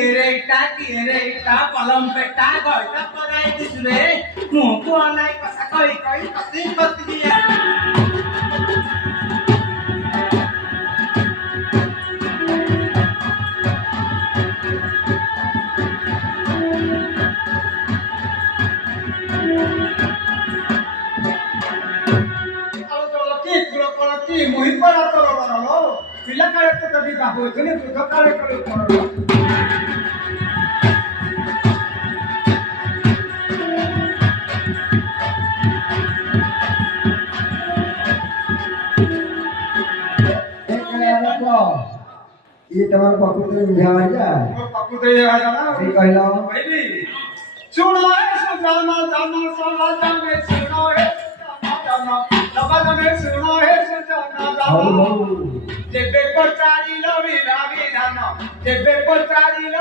Kireita, palompeta, goita, pagai disure, muku anai pasakoi koi pasti pasti dia. Kalau muhim pada tolong bila kalian tu tadi tahu ini juga kalian kalau ये तमाम पकुते बुझावा जा पकुते आजा ना ठीक कहला भाई सुनो है सुजाना जाना सोला जाने सुनो है जाना लबा जाने सुनो है सुजाना जाना जेबे को चारी लो विना विना जेबे को चारी लो